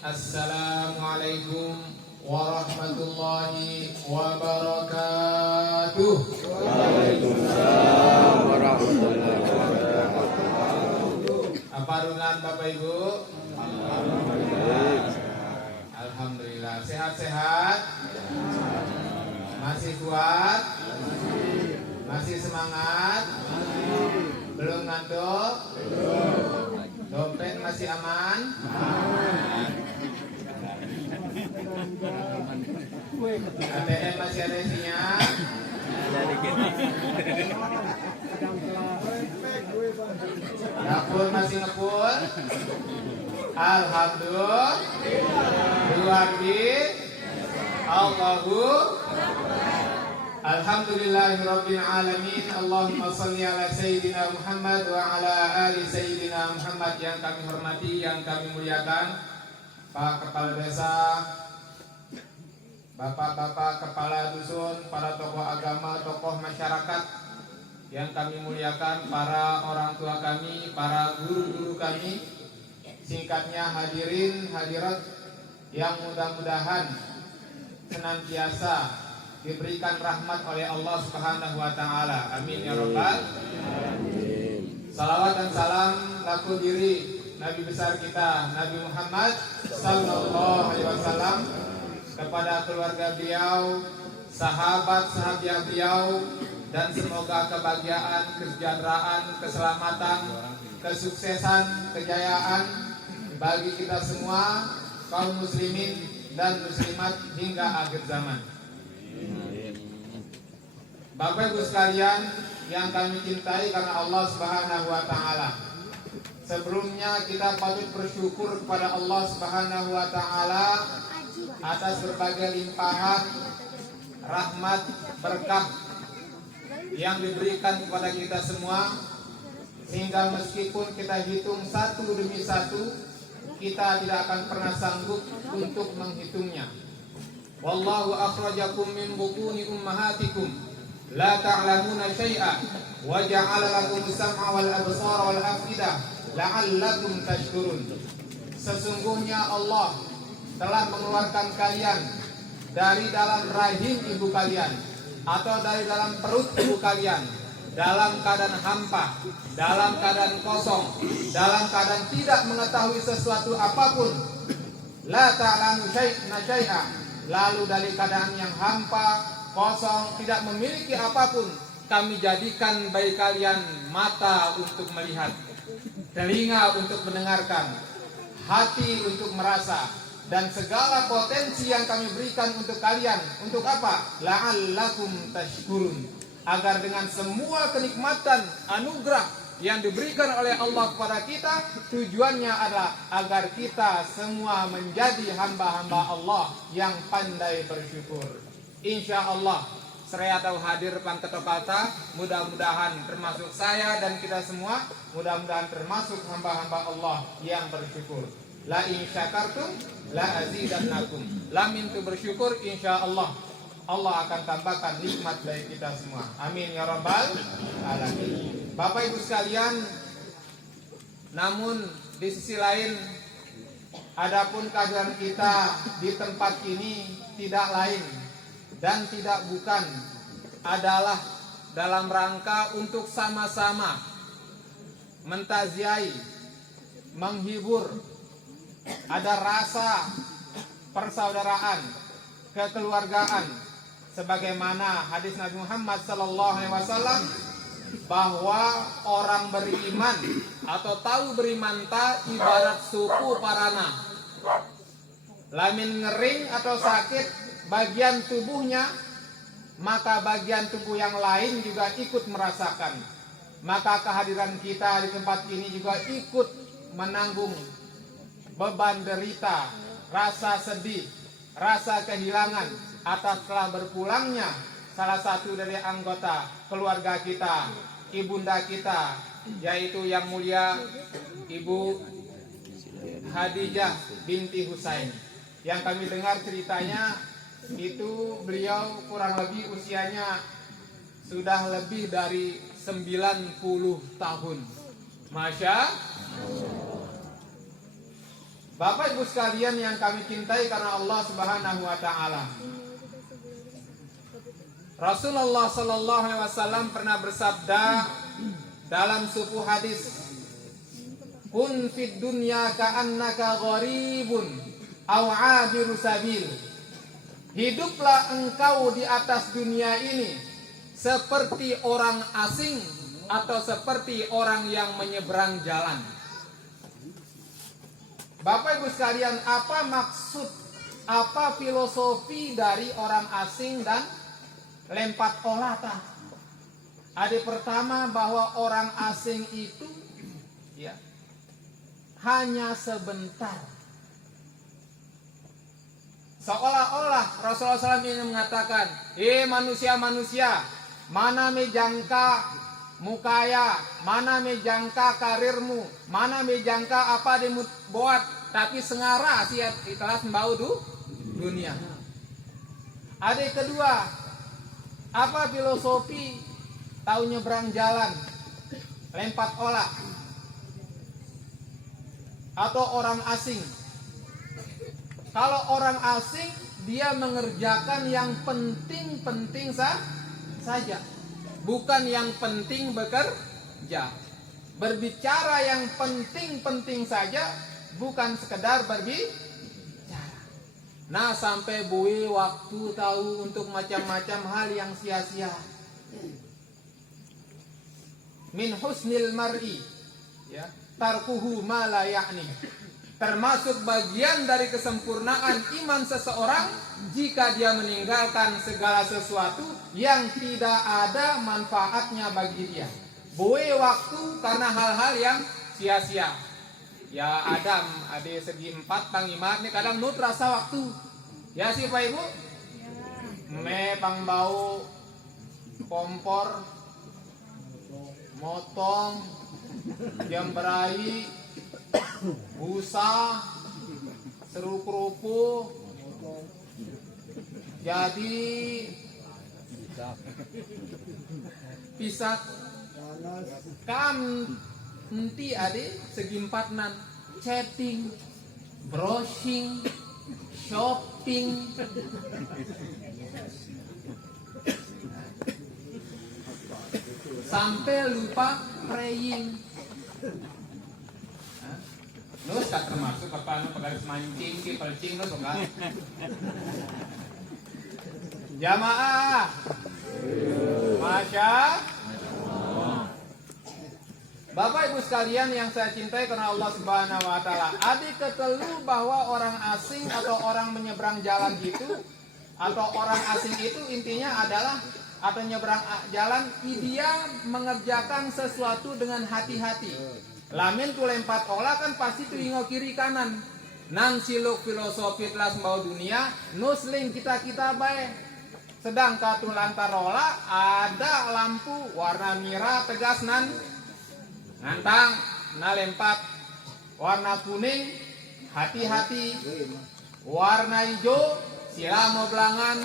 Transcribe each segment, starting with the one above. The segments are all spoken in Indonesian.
Assalamualaikum warahmatullahi wabarakatuh. Waalaikumsalam warahmatullahi wabarakatuh. Apa rungan Bapak Ibu? Alhamdulillah. Sehat-sehat? Masih kuat? Masih semangat? Belum ngantuk? Dompet masih aman? ATM masih ada isinya? Dapur masih ngepul? Alhamdulillah. Luar biasa. Allahu Alhamdulillahirabbil alamin. Allahumma shalli ala sayyidina Muhammad wa ala ali sayyidina Muhammad. Yang kami hormati, yang kami muliakan Pak Kepala Desa, Bapak-bapak Kepala Dusun, para tokoh agama, tokoh masyarakat yang kami muliakan, para orang tua kami, para guru-guru kami, singkatnya hadirin hadirat yang mudah-mudahan senantiasa diberikan rahmat oleh Allah Subhanahu wa taala. Amin ya rabbal alamin. Salawat dan salam laku diri Nabi besar kita Nabi Muhammad sallallahu alaihi wasallam kepada keluarga beliau, sahabat-sahabat beliau, dan semoga kebahagiaan, kesejahteraan, keselamatan, kesuksesan, kejayaan bagi kita semua kaum muslimin dan muslimat hingga akhir zaman. Bapak Ibu sekalian yang kami cintai karena Allah Subhanahu wa taala. Sebelumnya kita patut bersyukur kepada Allah Subhanahu wa taala atas berbagai limpahan rahmat berkah yang diberikan kepada kita semua, sehingga meskipun kita hitung satu demi satu, kita tidak akan pernah sanggup untuk menghitungnya. Wallahu akhrajakum min butuni ummahatikum la ta'lamuna syai'a wa ja'ala lakum as-sam'a wal absara wal afidah la'allakum tashkurun. Sesungguhnya Allah telah mengeluarkan kalian dari dalam rahim ibu kalian atau dari dalam perut ibu kalian dalam keadaan hampa, dalam keadaan kosong, dalam keadaan tidak mengetahui sesuatu apapun. La ta'lamu syai'a, lalu dari keadaan yang hampa, kosong, tidak memiliki apapun, kami jadikan bagi kalian mata untuk melihat, telinga untuk mendengarkan, hati untuk merasa, dan segala potensi yang kami berikan untuk kalian. Untuk apa? La'allakum tashkurun, agar dengan semua kenikmatan anugerah yang diberikan oleh Allah kepada kita, tujuannya adalah agar kita semua menjadi hamba-hamba Allah yang pandai bersyukur. Insya Allah seraya tahu hadir pangketopata, mudah-mudahan termasuk saya dan kita semua, mudah-mudahan termasuk hamba-hamba Allah yang bersyukur. La in syakartum la azidannakum. Lamin itu bersyukur, insya Allah Allah akan tambahkan nikmat bagi kita semua. Amin ya rabbal alamin. Bapak Ibu sekalian, namun di sisi lain, adapun kehadiran kita di tempat ini tidak lain dan tidak bukan adalah dalam rangka untuk sama-sama mentaziai, menghibur, ada rasa persaudaraan, kekeluargaan, sebagaimana hadis Nabi Muhammad SAW, bahwa orang beriman atau tahu beriman ta ibarat suku parana, lamin ngering atau sakit bagian tubuhnya, maka bagian tubuh yang lain juga ikut merasakan. Maka kehadiran kita di tempat ini juga ikut menanggung beban derita, rasa sedih, rasa kehilangan atas telah berpulangnya salah satu dari anggota keluarga kita, ibunda kita, yaitu yang mulia Ibu Hadijah binti Husain. Yang kami dengar ceritanya itu beliau kurang lebih usianya sudah lebih dari 90 tahun. Masya Bapak Ibu sekalian yang kami cintai karena Allah Subhanahu wa taala. Rasulullah sallallahu alaihi wasallam pernah bersabda dalam sebuah hadis, "Kun fid dunya ka'annaka gharibun aw 'abiru sabil." Hiduplah engkau di atas dunia ini seperti orang asing atau seperti orang yang menyeberang jalan. Bapak Ibu sekalian, apa maksud, apa filosofi dari orang asing dan lempat olata? Ada pertama bahwa orang asing itu ya hanya sebentar. Seolah-olah Rasulullah SAW ingin mengatakan, manusia-manusia, mana mejangka mukaya, mana mejangka karirmu, mana mejangka apa dimu buat, tapi sengara siat ikhlas membau dunia. Ada kedua, apa filosofi tahu nyebrang jalan, lempat olah, atau orang asing. Kalau orang asing dia mengerjakan yang penting-penting saja, bukan yang penting bekerja. Berbicara yang penting-penting saja, bukan sekedar berbicara. Nah, sampai bui waktu tahu untuk macam-macam hal yang sia-sia. Min husnil mar'i ya, tarkuhu ma la ya'ni. Termasuk bagian dari kesempurnaan iman seseorang jika dia meninggalkan segala sesuatu yang tidak ada manfaatnya bagi dia. Buai waktu karena hal-hal yang sia-sia. Ya Adam, ada segi 4 pangimat nih kadang nut rasa waktu. Ya sih Pak Ibu? Me pang bau kompor, motong, jam berai, busa, seru kerupu, jadi pisah kan nanti ada segi 4 nan chatting, browsing, shopping, sampai lupa praying. Lu tak termasuk apa pagaris mancing ki pelcing lu enggak? Jamaah. Masya Bapak Ibu sekalian yang saya cintai karena Allah Subhanahu wa taala, adik ketelu bahwa orang asing atau orang menyeberang jalan itu atau orang asing itu intinya adalah atau nyeberang jalan dia mengerjakan sesuatu dengan hati-hati. Lamin tu lempat olah kan pasti tu ingo kiri kanan. Nang siluk filosofi telah membau dunia, nusling kita baik. Sedang katu lantar olah ada lampu warna merah tegas nan ngantang, na lempat warna kuning hati-hati, warna hijau sila mau belangan.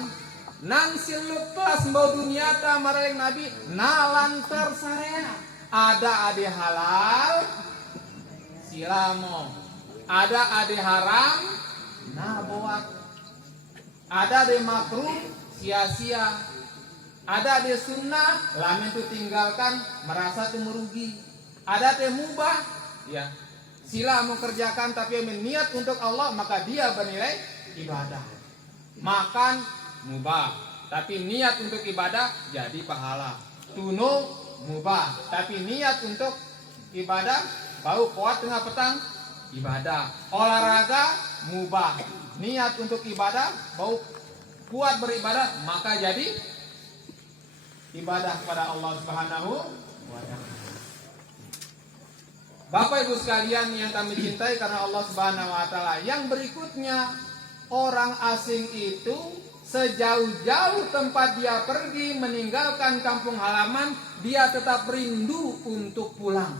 Nang siluk kelas membau dunia ta mareng nabi na lantar sarea. Ada ade halal silamo, ada ade haram nah buat, ada ade makruh sia-sia, ada ade sunnah lamin itu tinggalkan merasa itu merugi, ada ade mubah ya sila mau kerjakan tapi niat untuk Allah maka dia bernilai ibadah. Makan mubah tapi niat untuk ibadah jadi pahala. Tunung mubah tapi niat untuk ibadah, bau kuat tengah petang ibadah. Olahraga mubah, niat untuk ibadah, bau kuat beribadah maka jadi ibadah kepada Allah Subhanahu wa taala. Bapak Ibu sekalian yang kami cintai karena Allah Subhanahu wa taala, yang berikutnya orang asing itu sejauh-jauh tempat dia pergi meninggalkan kampung halaman, dia tetap rindu untuk pulang.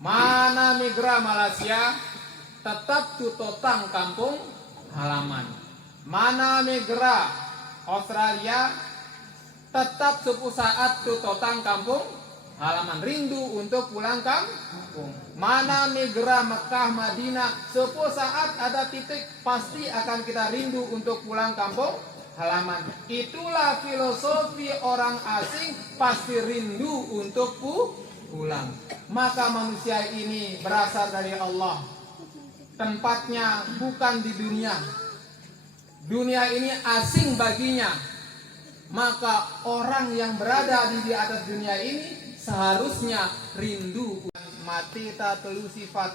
Mana migra Malaysia tetap tutotang kampung halaman. Mana migra Australia tetap suatu saat tu totang kampung halaman, rindu untuk pulang kampung. Mana migra Mekah Madinah, suatu saat ada titik pasti akan kita rindu untuk pulang kampung halaman. Itulah filosofi orang asing, pasti rindu untuk pulang. Maka manusia ini berasal dari Allah. Tempatnya bukan di dunia. Dunia ini asing baginya. Maka orang yang berada di atas dunia ini seharusnya rindu. Mati tak telu sifat.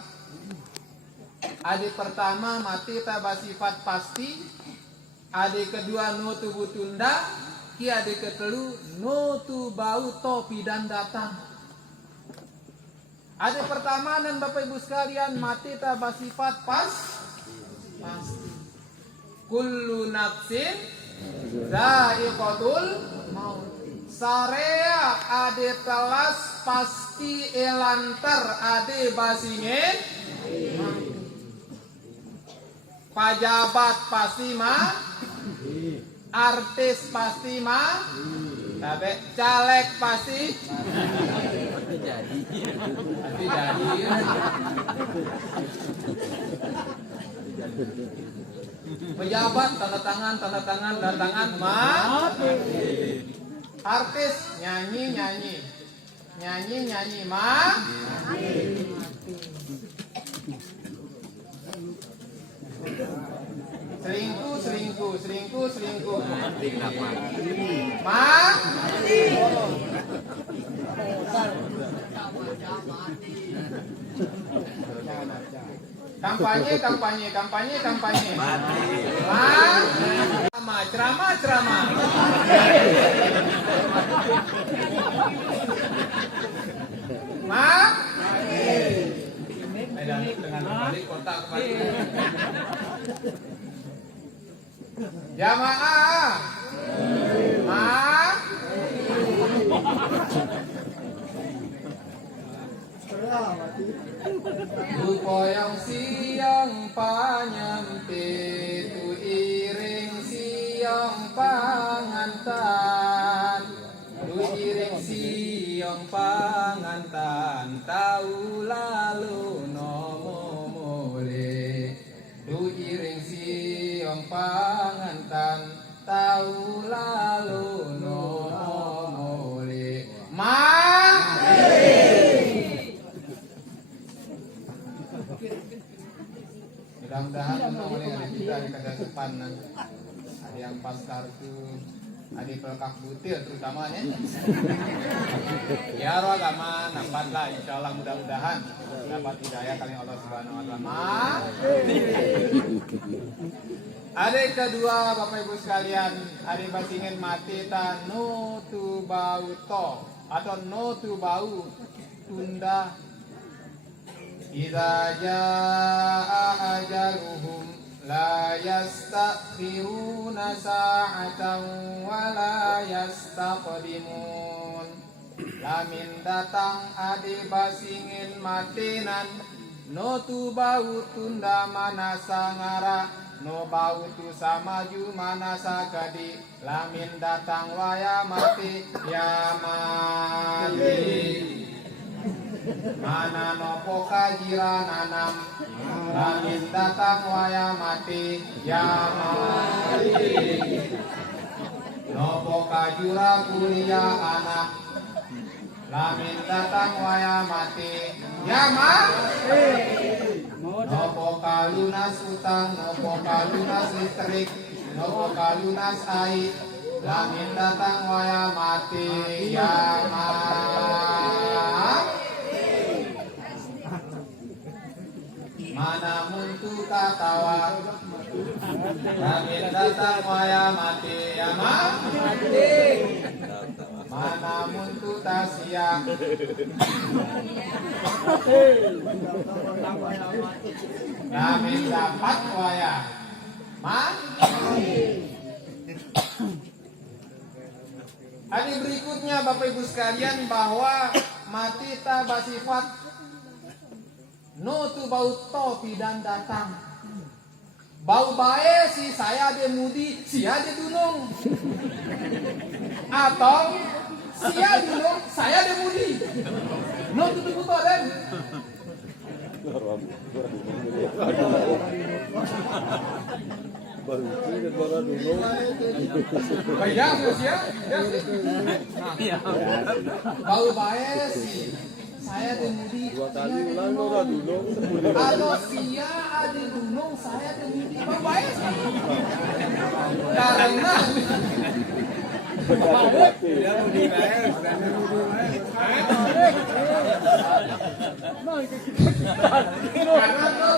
Adik pertama mati tak bersifat pasti. Adik kedua no tubuh tunda. Ki adik ketelu no tu bau topi dan datang. Adik pertama dan Bapak Ibu sekalian, mati tak bersifat pasti. Kullu nafsin dha'iqatul maut. Sarea ade telas pasti elantar ade basingin. Pajabat pasti artis pasti tapi caleg pasti jadi. Pejabat tanda tangan mati. Artis nyanyi mati. Selingkuh mati. Kampanye mati. Ceramah dengan balik kontak jamaah Lupoyong siang panyempe tu iring siang pangantan. Tu iring siang pangantan tahu lalu nomo mole. Tu iring siang pangantan tahu lalu nomo mole. Mudah-mudahan oleh kita di kada depan ada yang pas kartu, ada pelekak butir terutamanya. Ya roh agama nampaklah, insyaallah mudah-mudahan dapat hidayah kali Allah Subhanahu wa taala. Ada kedua Bapak Ibu sekalian, ada basingin mati ta no tu bau to atau no tu bau tunda. Idza jaa ajaluhum la yastakhiruna sa'atan wa la yastaqdimun. Lamin datang ade basingin matinan no tu bau tunda manasa ngara no bau tu samaju manasa kadi. Lamin datang waya mati ya mati. Mana nopo kajiran anam lamin datang waya mati ya mati. Nopo kajura kuliah anak lamin datang waya mati ya mati. Nopo kalunas utang, nopo kalunas listrik, nopo kalunas air lamin datang waya mati ya mati. Mana muntu katawa lamin datang waya mati ya mati. Mana muntu tasia lamin dapat waya mati. Hari berikutnya Bapak Ibu sekalian bahwa mati tak bersifat no tu bau topi dan datang. Bau bae si saya de mudi, sia de dunung. Atau sia dunung, saya de mudi. No tutup buto den. Bayang sia, ya. Bau bae si saya de mudi. Kalau sia ada gunung, saya ada mudi. Baik. Karena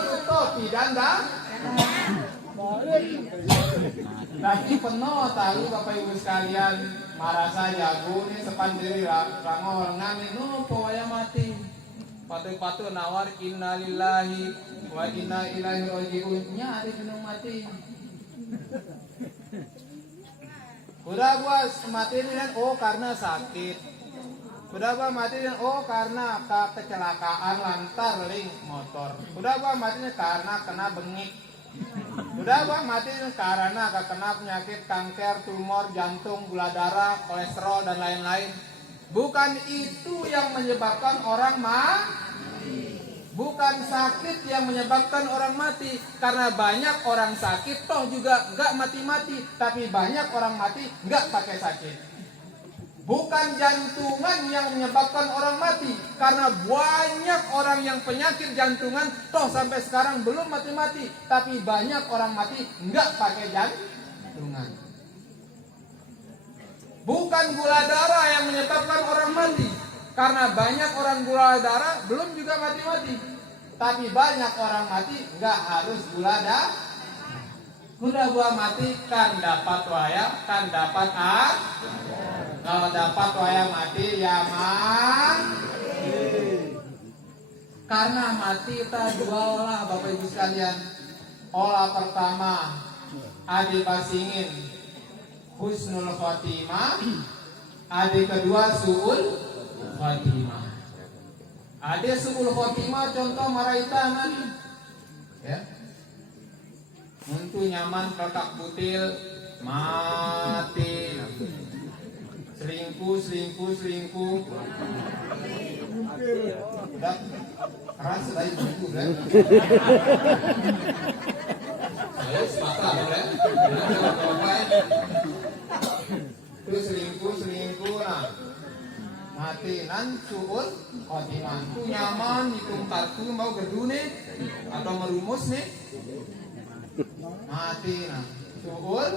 itu tidak dah. Tapi penuh tahu Bapak Ibu sekalian, marasa jago nih sepandiri rangol ngani nu powaya mati. Patu-patu nawar inna lillahi wa inna ilaihi raji'un nya ada gunung mati. Udah buat mati ini kan karena sakit. Udah buat mati ini karena kecelakaan lantar ling motor. Udah buat mati ini karena kena bengik. Udah buat mati ini karena kena penyakit kanker, tumor, jantung, gula darah, kolesterol dan lain-lain. Bukan itu yang menyebabkan orang mati. Bukan sakit yang menyebabkan orang mati. Karena banyak orang sakit toh juga enggak mati-mati. Tapi banyak orang mati enggak pakai sakit. Bukan jantungan yang menyebabkan orang mati. Karena banyak orang yang penyakit jantungan toh sampai sekarang belum mati-mati. Tapi banyak orang mati enggak pakai jantungan. Bukan gula darah yang menyebabkan orang mati. Karena banyak orang gula darah belum juga mati-mati. Tapi banyak orang mati enggak harus gula darah. Gula buah mati kan dapat waya, kan dapat Kalau dapat waya mati ya Karena mati kita dua olah Bapak Ibu sekalian. Olah pertama adi pasingin husnul khotimah, ade kedua suul khotimah. Ade suul khotimah contoh maraitan ya. Untuk nyaman kakak butil mati. Selingkuh. Udah keras dari itu kan. Saya sepakat kan. Terus selingkuh nah mati nan suul khotimah. Itu nyaman hitung kartu mau gedune atau merumus nih mati nah suul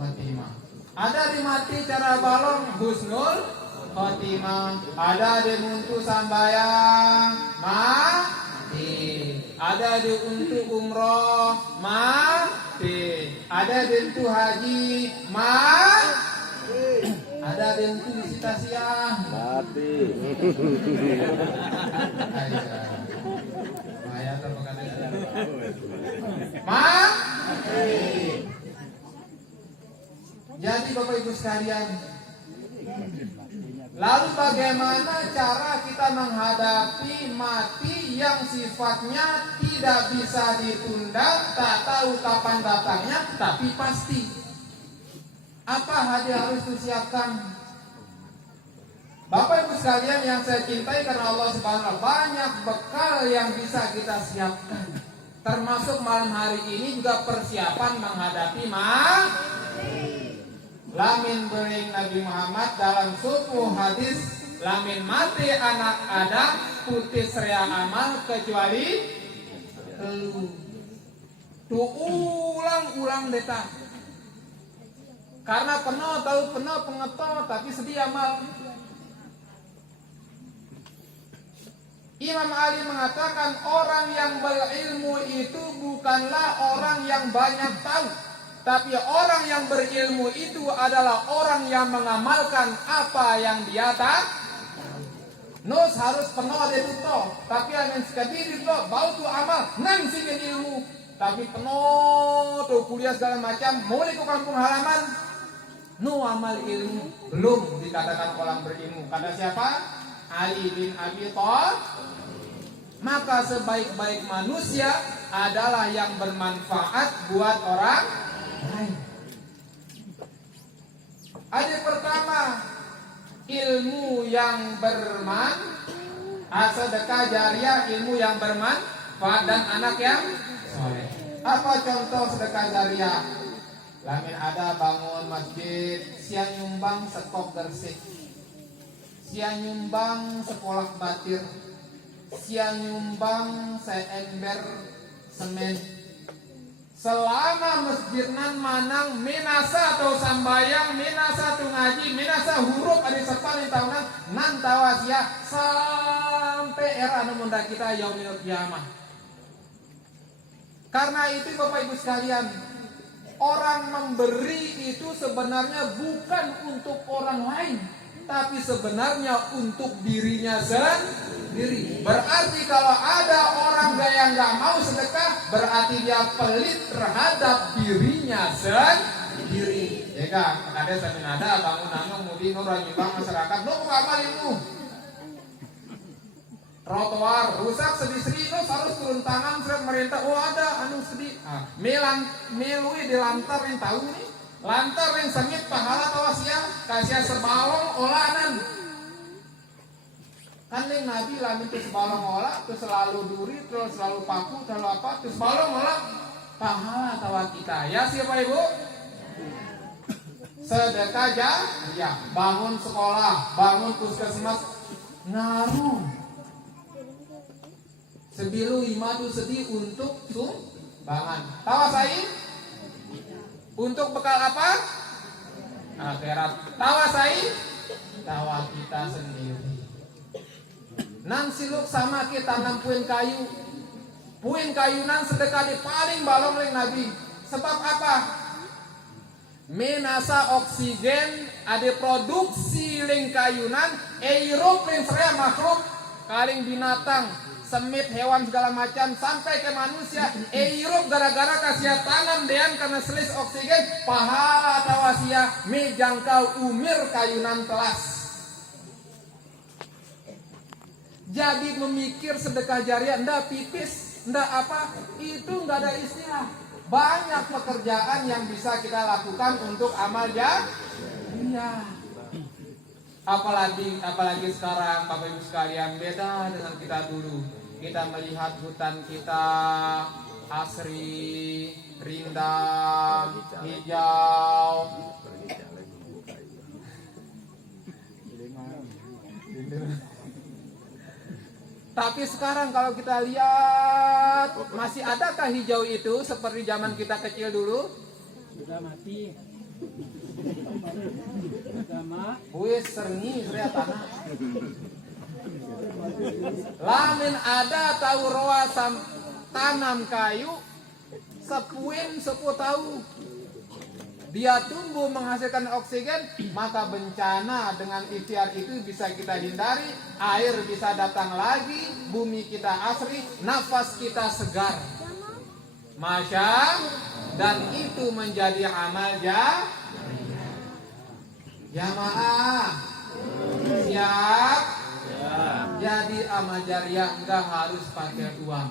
khotimah. Ada di mati cara balong husnul khotimah. Ada di muntu sambayang mati. Ada di untuk umroh mati. Ada di untuk haji mati. Ada di untuk visitasiah mati. Bahaya terpakade mati. Jadi Bapak Ibu sekalian, lalu bagaimana cara kita menghadapi mati yang sifatnya tidak bisa ditunda, tak tahu kapan datangnya, tapi pasti. Apa hadiah harus disiapkan? Bapak Ibu sekalian yang saya cintai karena Allah Subhanahu wa taala, banyak bekal yang bisa kita siapkan. Termasuk malam hari ini juga persiapan menghadapi mati. Lamin bering Nabi Muhammad dalam suku hadis, lamin mati anak Adam putih seria amal kecuali telu. Tuh ulang deta. Karena penuh pengetol tapi sedih amal. Imam Ali mengatakan orang yang berilmu itu bukanlah orang yang banyak tahu. Tapi orang yang berilmu itu adalah orang yang mengamalkan apa yang dia tahu. Nus harus penuh ada itu, tapi yang sekadiri itu bau tu amal, nang singin ilmu. Tapi penuh tuh kuliah segala macam, mulai ke kampung halaman, nu amal ilmu belum dikatakan orang berilmu. Kata siapa? Ali bin Abi Thalib. Maka sebaik-baik manusia adalah yang bermanfaat buat orang lain. Ada pertama, ilmu yang sedekah jariah, ilmu yang bermanfaat dan anak yang soleh. Apa contoh sedekah jariah? Lamin ada bangun masjid, sia nyumbang sekop gersik, sia nyumbang sekolah batir, sia nyumbang seember semen. Selama masjid nan manang minasa atau sambayang, minasa tu ngaji, minasa huruf ada sepan tahunan nan tawasia sampai era anu munda kita yaumil kiamah. Karena itu Bapak Ibu sekalian, orang memberi itu sebenarnya bukan untuk orang lain, tapi sebenarnya untuk dirinya sendiri. Berarti kalau ada orang yang nggak mau sedekah, berarti dia pelit terhadap dirinya sendiri. Ya kan? Ada seminada bangun nanggung mudi nurani bang masyarakat, lo mau amal ilmu. Trotoar rusak sedih-sedih, lo harus turun tangan surat merintah. Oh ada anu sedih. Melui di lantar yang tahu nih. Lantar yang sengit pahala tawasia kasih sebalong olanan. Kan yang Nabi lamin itu sebalong olah, itu selalu duri, terus selalu paku, selalu apa, itu sebalong olah pahala tawa kita. Ya siapa ibu? Sedekah ya, bangun sekolah, bangun puskesmas, ngaruh. Sebilu imadu sedih untuk sumbangan. Tawasain? Untuk bekal apa? Akhirat. Tawasain? Tawa kita sendiri. Nan siluk sama kita tanam puin kayu. Puin kayu nan sedekah di paling balong leng Nabi. Sebab apa? Menasa oksigen ada produksi leng kayunan, hirup leng serea makhluk, kaling binatang, semit, hewan segala macam sampai ke manusia, hirup gara-gara kasih tanam dean karena selis oksigen, pahala tawasia menjangkau umur kayunan telas. Jadi memikir sedekah jariah ndak pipis, ndak apa, itu nggak ada istilah. Banyak pekerjaan yang bisa kita lakukan untuk amal jariah. Apalagi sekarang Bapak Ibu sekalian, beda dengan kita dulu. Kita melihat hutan kita asri, rindang, hijau. Tapi sekarang kalau kita lihat, masih adakah hijau itu seperti zaman kita kecil dulu? Sudah mati. Wis serni rea tanah. Lamin ada tahu roa tanam kayu, sepuin sepu tahu. Dia tumbuh menghasilkan oksigen, maka bencana dengan ikhtiar itu bisa kita hindari, air bisa datang lagi, bumi kita asri, nafas kita segar. Dan itu menjadi amal jamaah. Siap? Jadi amal jariah enggak harus pakai uang,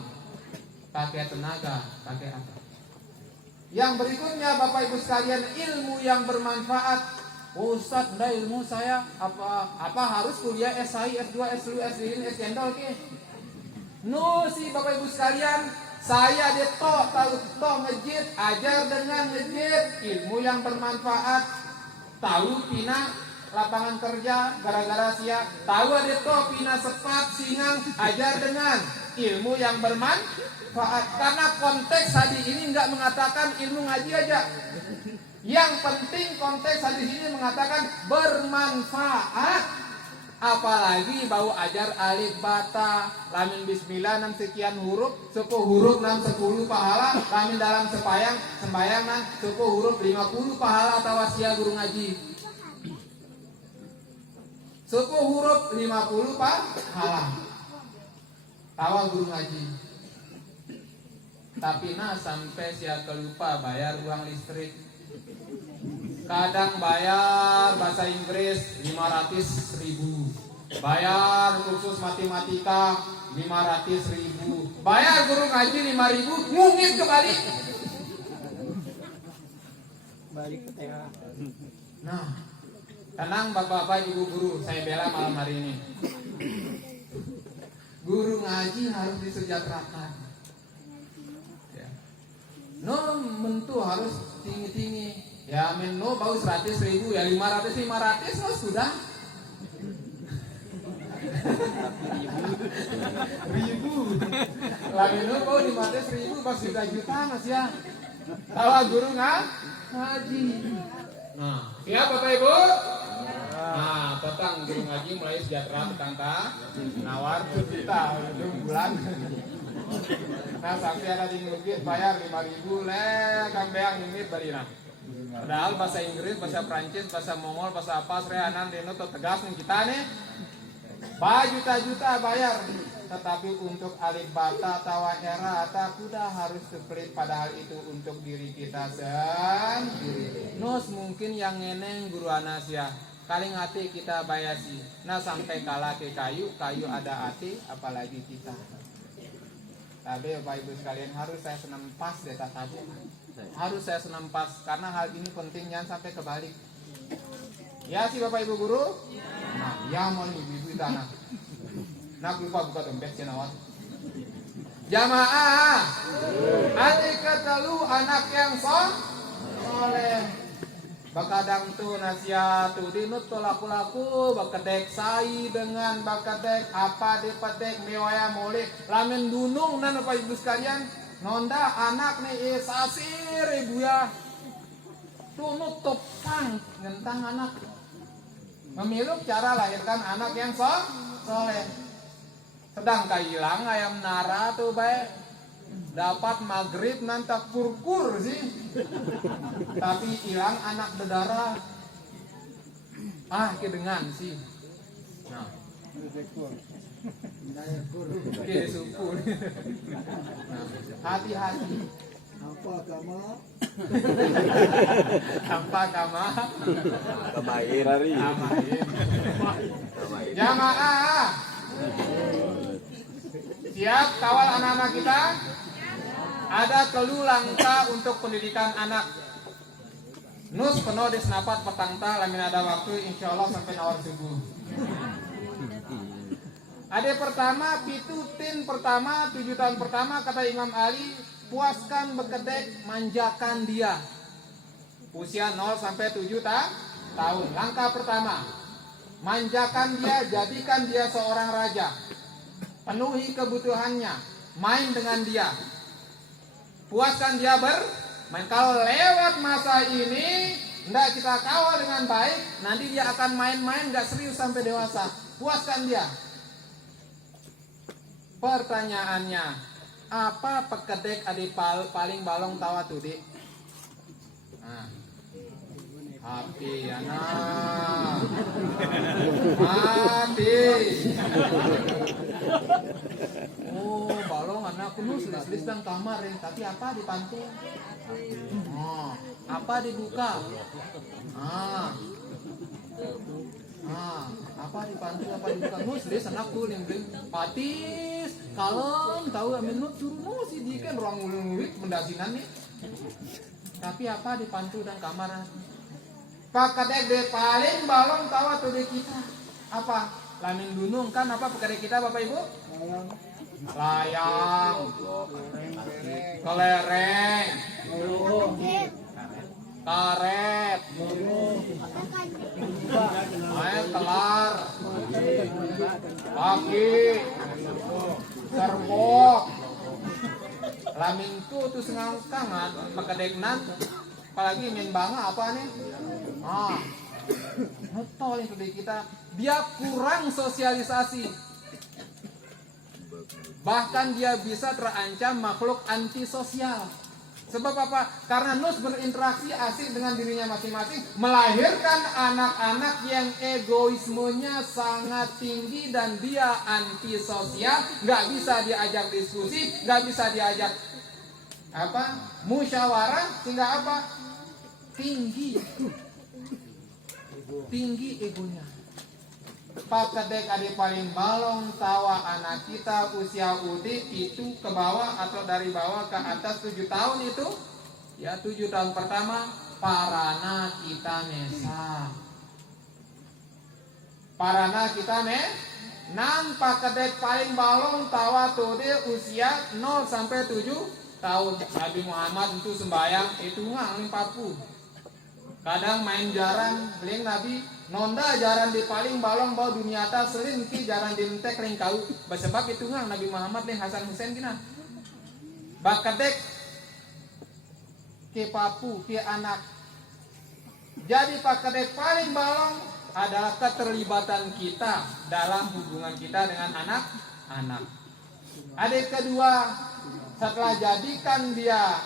pakai tenaga, pakai apa? Yang berikutnya Bapak Ibu sekalian, ilmu yang bermanfaat. Ustaz, dah ilmu saya apa harus kuliah S1, S2, S3, S3, S-cendol ke? No sih Bapak Ibu sekalian, saya tahu ngejit, ajar dengan ngejit, ilmu yang bermanfaat. Tahu pina lapangan kerja gara-gara sia, tahu pina sepat singang, ajar dengan ilmu yang bermanfaat. Karena konteks hadis ini enggak mengatakan ilmu ngaji aja. Yang penting konteks hadis ini mengatakan bermanfaat. Apalagi bau ajar alif bata, lamin bismillah 6 sekian huruf, 10 huruf 6 10 pahala, lamin dalam sembayang 10 huruf 50 pahala tawasia guru ngaji. 10 huruf 50 pahala. Tawa guru ngaji. Tapi sampai sia kelupa bayar uang listrik. Kadang bayar bahasa Inggris 500.000, bayar kursus matematika 500.000, Bayar guru ngaji 5.000, ngungit ke Bali. Nah, tenang bapak-bapak, ibu guru, saya bela malam hari ini. Guru ngaji harus disejahterakan. Ya. No, mentu harus tinggi-tinggi. Ya, no bau 100.000, ya 500 no sudah. Ribu. Lalu no bau 500.000, bak juta-juta mas ya. Tawa guru ngaji. Nah, siap Bapak Ibu? Nah, petang guru ngaji mulai sejahtera petang nawar juta ujung bulan. Nah, sampai ada di ngukit bayar 5.000 le kambeang ngimit balina. Padahal bahasa Inggris, bahasa Prancis, bahasa Mongol, bahasa apa, Srehanan, Deno, tegas nih kita nih. Juta-juta bayar. Tetapi untuk alif bata tawa era tak kuda harus sepelit, padahal itu untuk diri kita sendiri. Nos mungkin yang ngeneng guru anasya kaling hati kita bayasi. Nah sampai kalah ke kayu ada hati apalagi kita. Tapi Bapak Ibu sekalian harus saya senempas data tabung. Harus saya senempas karena hal ini penting jangan sampai kebalik. Ya sih Bapak Ibu guru? Nah, ya mau ibu-ibu tanah. Nak lupa buka dompet ya nawat. Jamaah, adik katalu anak yang soleh. Bakadang tu nasihat tu dinut tu laku-laku bakadek sai dengan bakadek apa dipadek mewaya molek lamen dunung nan Bapak Ibu sekalian nonda anak nih sasir ibu ya. Tunut topang ngentang anak. Memiluk cara lahirkan anak yang soleh. Sedang kailang ayam nara tuh baik dapat maghrib nanti kurkur sih, tapi hilang anak berdarah. Kedengan sih. Nah, suku. Hati-hati. Apa kama? Kamain. Jamaah. Siap kawal anak-anak kita? Ada kelu langkah untuk pendidikan anak. Nus penuh disnapat petangta lamin ada waktu insya Allah sampai nawar subuh. Ada pertama pitutin pertama 7 tahun pertama kata Imam Ali puaskan bekedek manjakan dia. Usia 0 sampai 7 tahun. Langkah pertama manjakan dia, jadikan dia seorang raja. Penuhi kebutuhannya, main dengan dia, puaskan dia bermain. Kalau lewat masa ini tidak kita kawal dengan baik, nanti dia akan main-main nggak serius sampai dewasa. Puaskan dia. Pertanyaannya, apa pekedek adik paling balong tawa tuh dik? Api anak mati. Balong anak kuno selis-selis dan kamar ya. Tapi apa dipantul? Apa dibuka? Apa dipantul apa dibuka? Selis anak tuh ling-ling patis kalem tahu amin suruh si diken ruang ngulit mendasinan nih. Tapi apa dipantul dan kamar? Pakadek de paling balong tawa tuh de kita apa lamin dunung kan apa pakadek kita Bapak Ibu layang kelereng karet air telar pagi serbok lamin tuh sengangkangan pakadek nan apalagi ingin bangga apa nih? Ngetol itu di kita. Dia kurang sosialisasi. Bahkan dia bisa terancam makhluk antisosial. Sebab apa? Karena Nus berinteraksi asik dengan dirinya masing-masing, melahirkan anak-anak yang egoismenya sangat tinggi dan dia antisosial, nggak bisa diajak diskusi, nggak bisa diajak musyawarah, sehingga apa? Tinggi egonya. Pakedek ade paling balong tawa anak kita usia udik itu ke bawah atau dari bawah ke atas 7 tahun itu, ya 7 tahun pertama parana kita mesa. Parana kita nan pakedek paling balong tawa tude usia 0 sampai 7 tahun. Nabi Muhammad itu sembahyang itu ngang 40. Kadang main jaran, beling Nabi nonda jaran di paling balong bawa dunia atas selin ki jaran di entek ring kau. Sebab itu ngang Nabi Muhammad nih Hasan Husain kina. Bakedek ke papu ke anak. Jadi pakedek paling balong adalah keterlibatan kita dalam hubungan kita dengan anak-anak. Adik kedua, setelah jadikan dia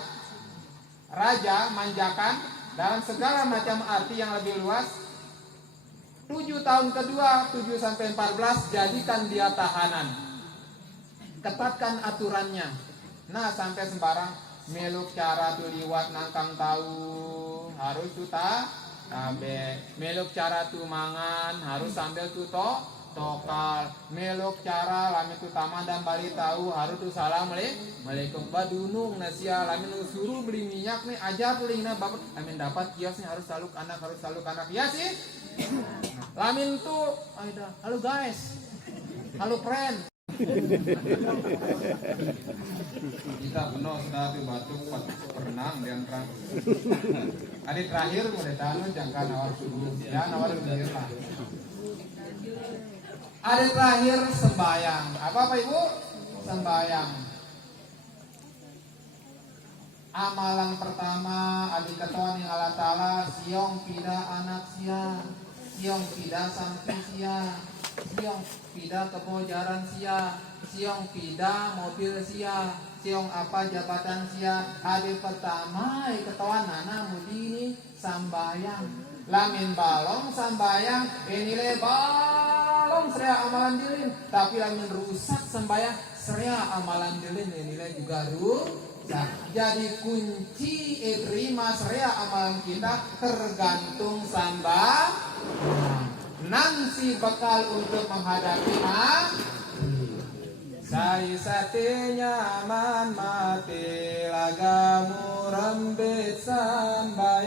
raja, manjakan dalam segala macam arti yang lebih luas. 7 tahun kedua, 7 sampai 14, jadikan dia tahanan. Ketatkan aturannya. Nah, sampai sembarang meluk cara tu liwat nangkang tahu, harus tu tabe. Meluk cara tu mangan, harus sambil tu tokal. Meluk cara lami tu taman dan bali tahu, harus tu assalamualaikum. Badunung nasia lami nu suruh beli minyak nih aja tulingna bapak. Amin dapat kios nih harus saluk anak ya sih. Lamin tuh aida, halo guys, halo friend. Kita penuh sudah tuh batuk perenang dan terang. Adik terakhir mulai tanu jangka nawar subuh ya nawar subuh lah. Adik terakhir sembayang. Apa ibu? Sembayang. Amalan pertama adik ketua ning Allah Ta'ala siong pida anak sia, siong pida sampi sia, siong pida kebojaran sia, siong pida mobil sia, siong apa jabatan sia. Adik pertama ketua nana mudi ini sambayang. Lamin balong sambayang ini balong seria amalan dilin, tapi lamin rusak sembayang seria amalan dilin ini juga rusak. Jadi kunci terima seria amalan kita tergantung sambayang. Nanti bekal untuk menghadapi Sai sate nyaman mati lagamu rembet sambayang,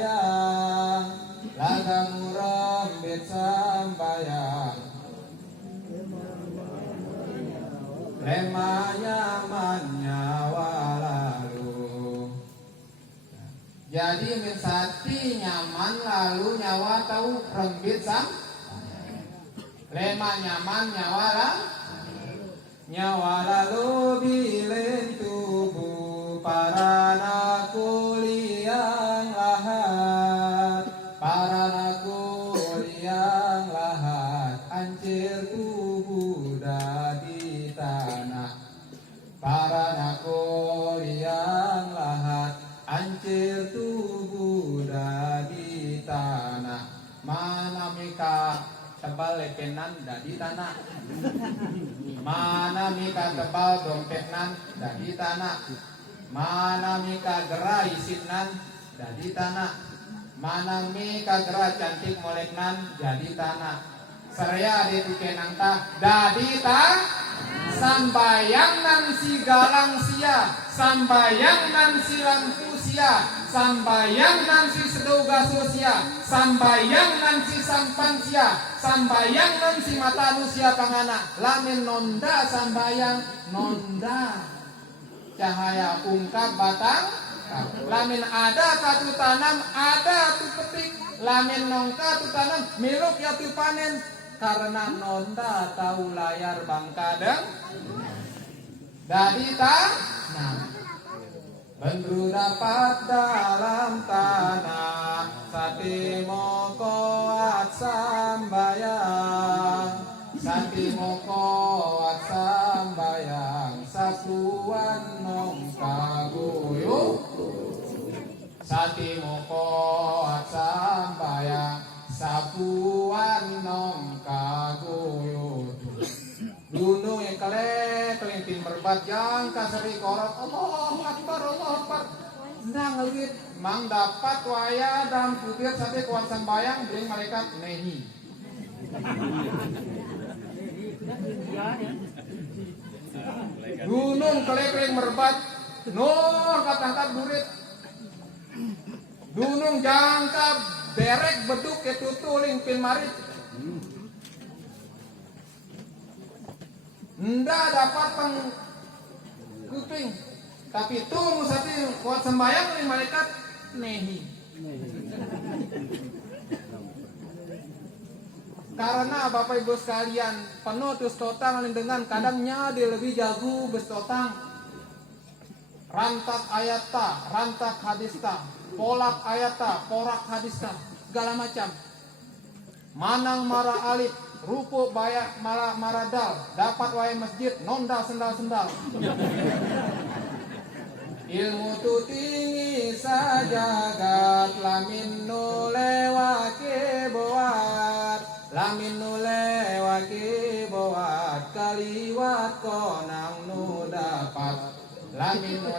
lagamu rembet sambayang, lemah nyaman nyawa lalu. Jadi mensati nyaman lalu nyawa tahu rembet sambayang. Lemah nyaman nyawa lalu. Nyawa lalu bilin tubuh parana kuliang lahat, parana kuliang lahat, ancir tubuh dari tanah, parana kuliang lahat, ancir tubuh dari tanah. Mana mika tebal lepenan dari tanah, mana mika tebal dompetnan dari tanah, mana mika gerai sitnan dari tanah, mana mika gerai cantik moleknan jadi tanah. Seria di tukenang ta dari tanah. Sambayang nan si galang sia, sambayang nan si lampu sia, sambayang nan si sedoga sia, sambayang nan si sampan sia, sambayang nan si mata nusia pangana. Lamin nonda sambayang nonda cahaya ungkap batang. Lamin ada katu tanam ada tu petik, lamin nongka tu tanam miluk ya tu panen. Karena nonda tahu layar bangkadang dari tanah. Bendru dapat dalam tanah, sati mokoat sambayang, sati mokoat sambayang, satuan nong kaguyuk, sati mokoat sambayang, sapuan nong kaguyuk. Gunung yang kelinting berbat yang kasari korot Allah Akbar nah ngelit mang dapat waya dan putih sampai kuat sembayang beli malaikat nehi Gunung Kelekleng merbat, nur katangkat durit. Gunung jangka berek beduk ketutuling pin marit. Nda dapat pang kuping, tapi tuh musati kuat sembayang nih malaikat nehi. Karena Bapak Ibu sekalian penuh terus totang dengan kadangnya dia lebih jago bestotang. Rantak ayata, rantak hadista, polak ayata, porak hadista, segala macam. Manang mara alit, rupo bayak maradal, dapat wae masjid, nonda sendal-sendal. Ilmu tu tinggi sajagat, lamin nu lewake boat, lamin nu lewake boat, kaliwat konang nu dapat, lamin nu